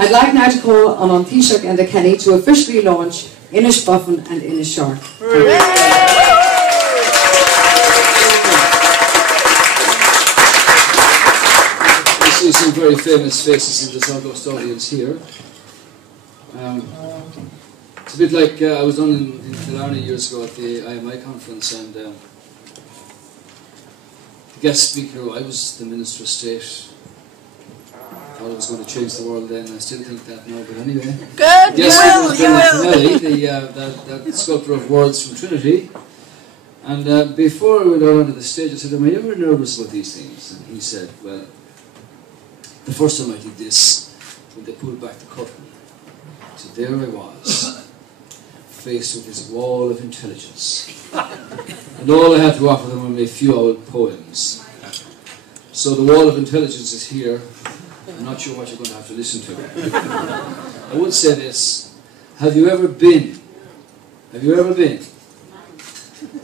I'd like now to call on Taoiseach Enda to officially launch Inishbofin and Inishark. I see some very famous faces in this august audience here. It's a bit like I was on in Killarney years ago at the IMI conference, and the guest speaker, I was the Minister of State. I thought I was going to change the world then. I still think that now, but anyway. Good, you will. The sculptor of words from Trinity. And before we went out onto the stage, I said, am I ever nervous about these things? And he said, well, the first time I did this, when they pulled back the curtain, so there I was, faced with this wall of intelligence. And all I had to offer them were a few old poems. So the wall of intelligence is here. I'm not sure what you're going to have to listen to. I would say this. Have you ever been to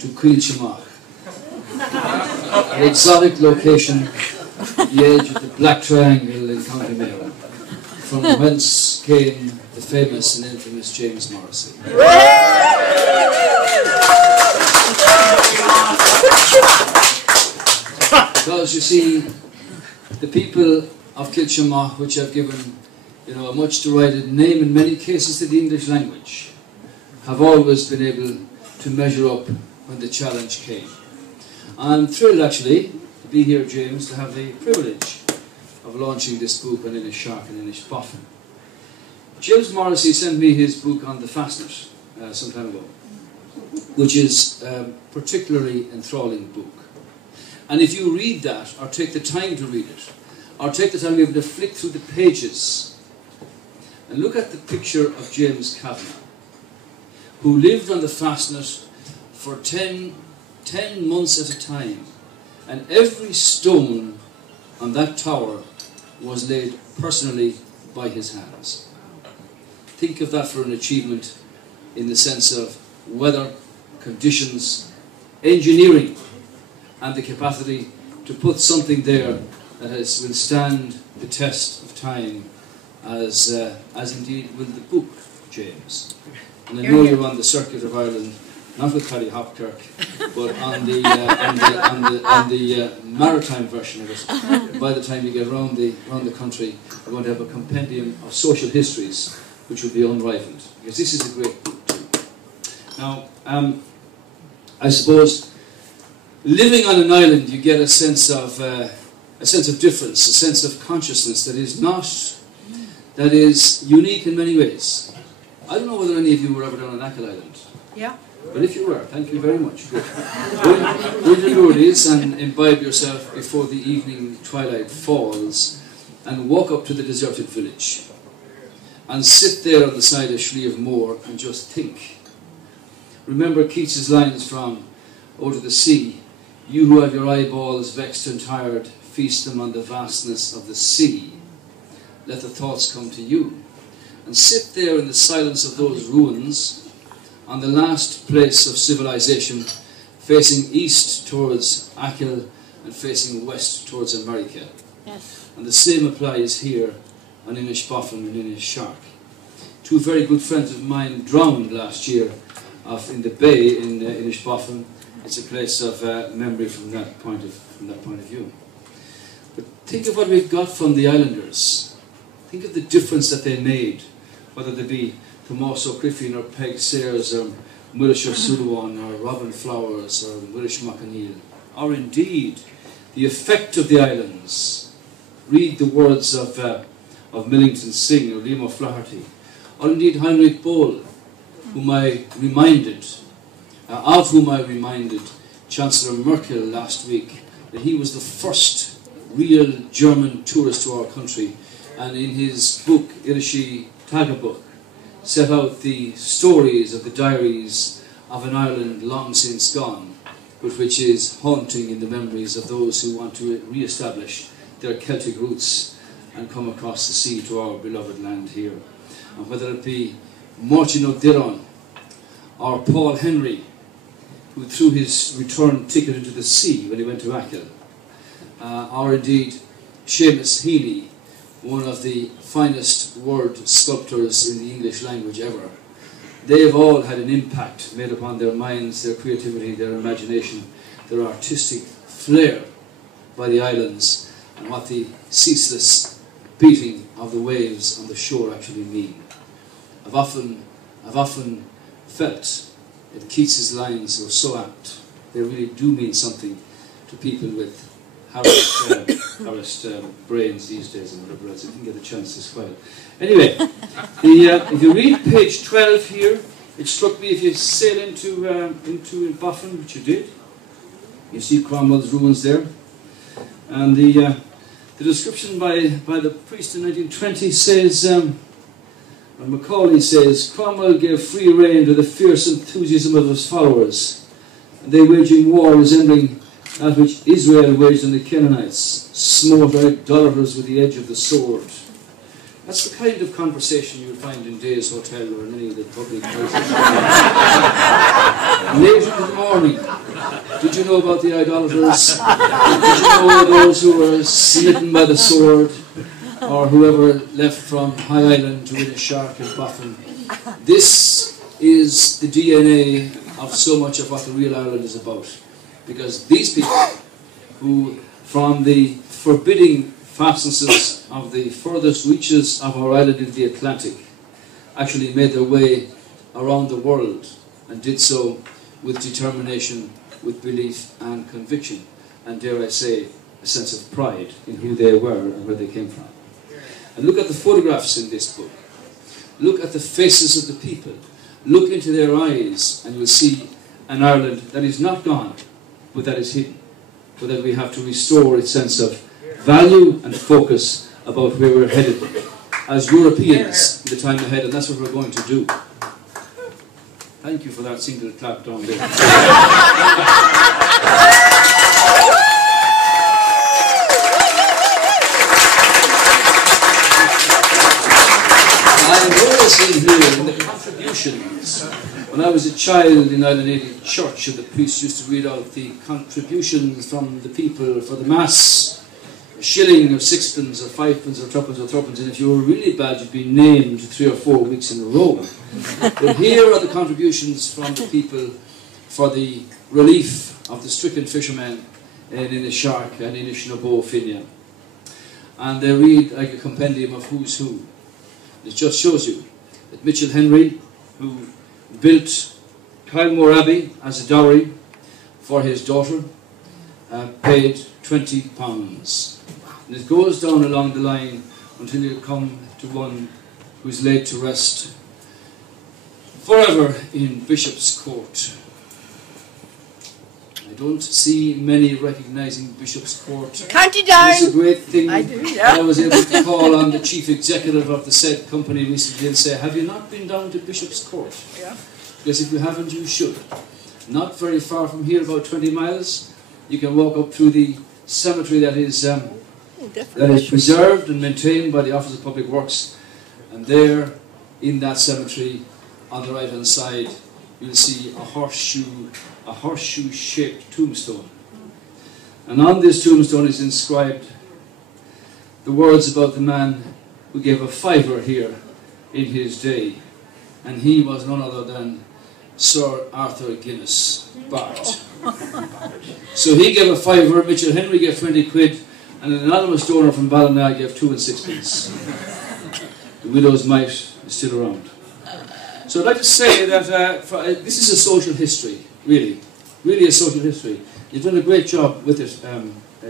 Taoiseach? An exotic location at the edge of the Black Triangle in County Mayo, from whence came the famous and infamous James Morrissey. Because you see, the people of Kiltimagh, which have given, a much derided name in many cases to the English language, have always been able to measure up when the challenge came. I'm thrilled actually to be here, James, to have the privilege of launching this book on Inishark and Inishbofin. James Morrissey sent me his book on the Fastnet some time ago, which is a particularly enthralling book. And if you read that, or take the time to read it, or take the time to be able to flick through the pages and look at the picture of James Kavanagh, who lived on the Fastnet for 10 months at a time, and every stone on that tower was laid personally by his hands. Think of that for an achievement in the sense of weather, conditions, engineering, and the capacity to put something there that will stand the test of time, as indeed will the book, James. And I know you're on the circuit of Ireland, not with Paddy Hopkirk, but on the maritime version of it. By the time you get around the country, we're going to have a compendium of social histories, which will be unrivaled, because this is a great book too. Now, I suppose living on an island, you get a sense of difference, a sense of consciousness that is unique in many ways. I don't know whether any of you were ever down on Achill Island. Yeah. But if you were, thank you very much. Good. Go to Lourdes and imbibe yourself before the evening twilight falls, and walk up to the deserted village, and sit there on the side of Slieve Moor and just think. Remember Keats's lines from Out of the Sea. You who have your eyeballs vexed and tired, feast them on the vastness of the sea. Let the thoughts come to you. And sit there in the silence of those ruins, on the last place of civilization, facing east towards Achill and facing west towards America. Yes. And the same applies here on Inishbofin and Inishark. Two very good friends of mine drowned last year in the bay in Inishbofin. It's a place of memory from that point of view. But think of what we've got from the islanders. Think of the difference that they made, whether they be Tomás O'Criffin or Peg Sayers or Muirish O'Sullivan or Robin Flowers or Muirish McAneil, or indeed the effect of the islands. Read the words of Millington Singh or Liam O'Flaherty, or indeed Heinrich Boll, of whom I reminded Chancellor Merkel last week that he was the first real German tourist to our country, and in his book Irishi Tagebuch set out the stories of the diaries of an Ireland long since gone, but which is haunting in the memories of those who want to re-establish their Celtic roots and come across the sea to our beloved land here. And whether it be Martin O'Dillon or Paul Henry, who threw his return ticket into the sea when he went to Achill, or indeed Seamus Heaney, one of the finest word sculptors in the English language ever. They have all had an impact made upon their minds, their creativity, their imagination, their artistic flair by the islands, and what the ceaseless beating of the waves on the shore actually mean. I've often felt that Keats's lines were so apt. They really do mean something to people with harassed brains these days and whatever else. I didn't get a chance this while. Anyway, if you read page 12 here, it struck me, if you sail into Inishbofin, which you did, you see Cromwell's ruins there, and the description by the priest in 1920 says, and Macaulay says, Cromwell gave free rein to the fierce enthusiasm of his followers, and they waging war resembling that which Israel waged on the Canaanites, smote idolaters with the edge of the sword. That's the kind of conversation you would find in Day's Hotel or in any of the public places. Late in the morning, did you know about the idolaters? Did you know those who were smitten by the sword? Or whoever left from High Island to Inishark and Inishbofin? This is the DNA of so much of what the real Ireland is about. Because these people, who from the forbidding fastnesses of the furthest reaches of our island into the Atlantic, actually made their way around the world, and did so with determination, with belief and conviction, and dare I say, a sense of pride in who they were and where they came from. And look at the photographs in this book. Look at the faces of the people. Look into their eyes, and you'll see an Ireland that is not gone, but that is hidden, but that we have to restore its sense of value and focus about where we're headed as Europeans in the time ahead, and that's what we're going to do. Thank you for that single clap down there. I'm noticing here in the contributions. When I was a child in Island 80 Church, and the priest used to read out the contributions from the people for the Mass, a shilling or sixpence or fivepence or twopence or threepence, and if you were really bad you'd be named 3 or 4 weeks in a row. But here are the contributions from the people for the relief of the stricken fishermen in Inishark and Inishbofin. And they read like a compendium of who's who. It just shows you that Mitchell Henry, who built Kylemore Abbey as a dowry for his daughter, paid £20. And it goes down along the line until you come to one who's laid to rest forever in Bishop's Court. I don't see many recognising Bishop's Court. County Down! It's a great thing. I do, yeah. I was able to call on the chief executive of the said company recently and say, have you not been down to Bishop's Court? Yeah. Because if you haven't, you should. Not very far from here, about 20 miles, you can walk up through the cemetery that is preserved and maintained by the Office of Public Works, and there, in that cemetery, on the right-hand side, you'll see a horseshoe-shaped tombstone. And on this tombstone is inscribed the words about the man who gave a fiver here in his day, and he was none other than Sir Arthur Guinness, Bart. So he gave a fiver, Mitchell Henry gave 20 quid, and an anonymous donor from Ballina gave 2 and 6pence. The widow's mite is still around. So I'd like to say that this is a social history, really a social history. You've done a great job with it,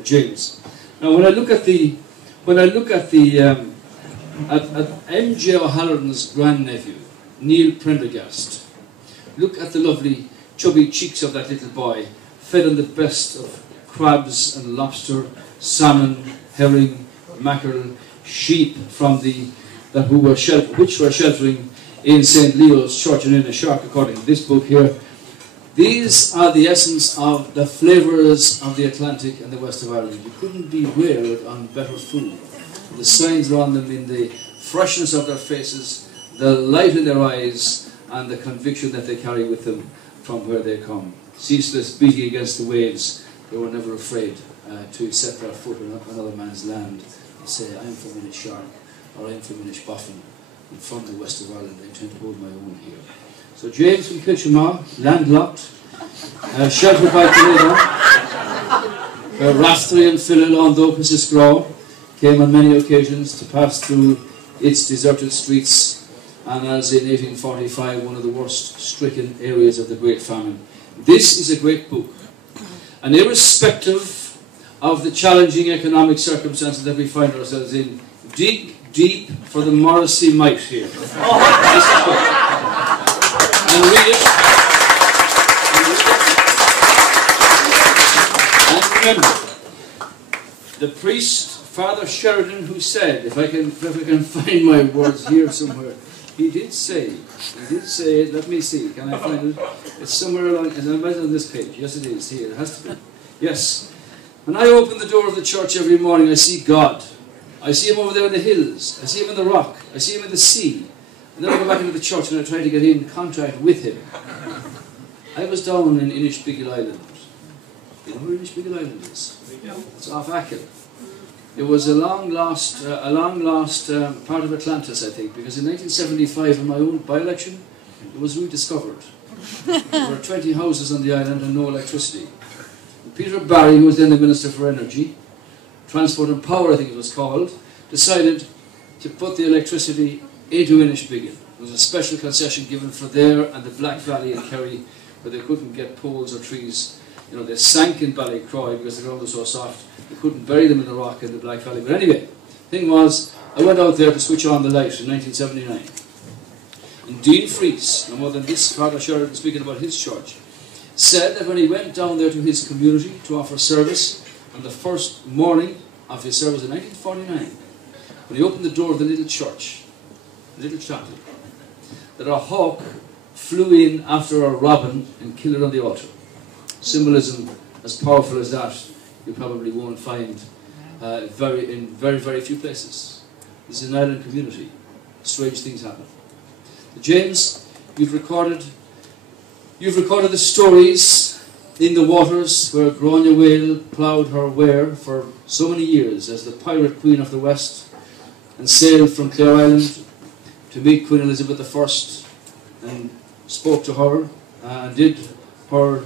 James. Now, when I look at M.J. O'Halloran's grandnephew, Neil Prendergast, look at the lovely chubby cheeks of that little boy, fed on the best of crabs and lobster, salmon, herring, mackerel, sheep from which were sheltering in St. Leo's Church in Inishark, according to this book here. These are the essence of the flavours of the Atlantic and the west of Ireland. You couldn't be reared on better food. The signs are on them in the freshness of their faces, the light in their eyes, and the conviction that they carry with them from where they come. Ceaseless beating against the waves, they were never afraid to set their foot on another man's land to say I'm from Inishark or I'm from Inishbofin and from the west of Ireland. I intend to hold my own here. So James from Kilchimagh, landlocked, sheltered by Toledo, where Raftery and Philil on Dopas Grau came on many occasions to pass through its deserted streets, and as in 1845 one of the worst stricken areas of the Great Famine. This is a great book, and irrespective of the challenging economic circumstances that we find ourselves in, dig deep for the Morrissey might here. And read it. And remember, the priest, Father Sheridan, who said, if I can find my words here somewhere, he did say, let me see, can I find it? It's somewhere along, is it on this page? Yes it is, here, it has to be. Yes. When I open the door of the church every morning, I see God. I see him over there in the hills, I see him in the rock, I see him in the sea. And then I go back into the church and I try to get in contact with him. I was down in Inishbofin Island. You know where Inishbofin Island is? It's off Achill. It was a long lost part of Atlantis, I think, because in 1975, in my own by-election, it was rediscovered. There were 20 houses on the island and no electricity. And Peter Barry, who was then the Minister for Energy, Transport and Power, I think it was called, decided to put the electricity into Inishbofin. It was a special concession given for there and the Black Valley in Kerry, where they couldn't get poles or trees. You know, they sank in Ballycroy because the ground was so soft. They couldn't bury them in the rock in the Black Valley. But anyway, the thing was, I went out there to switch on the light in 1979. And Dean Freese, no more than this, Father Sheridan speaking about his church, said that when he went down there to his community to offer service, on the first morning of his service in 1949, when he opened the door of the little church, the little chapel, that a hawk flew in after a robin and killed it on the altar. Symbolism as powerful as that you probably won't find in very, very few places. This is an island community. Strange things happen. James, you've recorded the stories in the waters where Gráinne Whale ploughed her ware for so many years as the pirate queen of the West, and sailed from Clare Island to meet Queen Elizabeth I and spoke to her and did her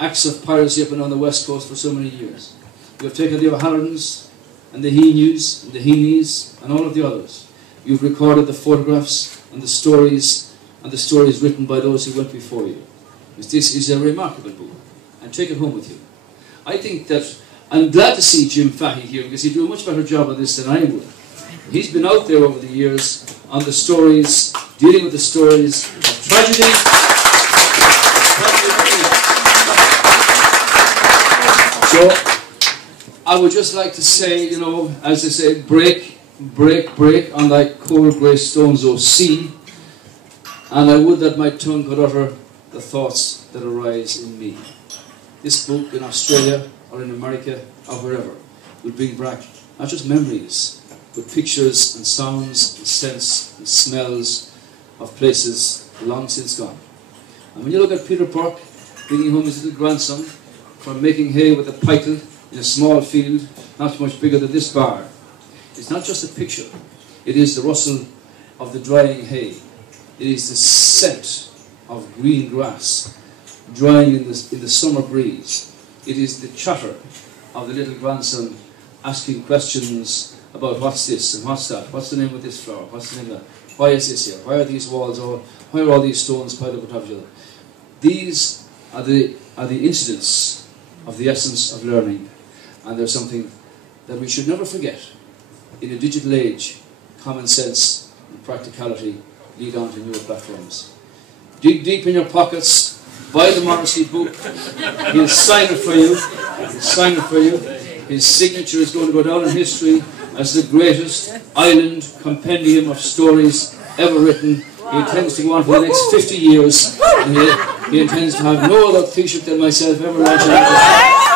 acts of piracy up and on the west coast for so many years. You have taken the O'Hallorans and the Heenews and the Heeneys and all of the others. You've recorded the photographs and the stories written by those who went before you. This is a remarkable book, and take it home with you. I think that I'm glad to see Jim Fahey here because he'd do a much better job on this than I would. He's been out there over the years on the stories, dealing with the stories of tragedy. So, I would just like to say, you know, as they say, break, break, break on thy cold grey stones, O sea, and I would that my tongue could utter the thoughts that arise in me. This book in Australia or in America or wherever will bring back not just memories, but pictures and sounds and scents and smells of places long since gone. And when you look at Peter Burke bringing home his little grandson from making hay with a pykel in a small field not much bigger than this bar, it's not just a picture. It is the rustle of the drying hay. It is the scent of green grass drying in the summer breeze. It is the chatter of the little grandson asking questions about what's this and what's that, what's the name of this flower, what's the name of that, why is this here, why are these walls, or why are all these stones piled up on top of each other. These are the incidents of the essence of learning, and there's something that we should never forget. In a digital age, common sense and practicality lead on to newer platforms. Dig deep in your pockets, buy the Morrissey book, he'll sign it for you, he'll sign it for you. His signature is going to go down in history as the greatest island compendium of stories ever written. He intends to go on for the next 50 years, and he intends to have no other Taoiseach than myself ever launch anything.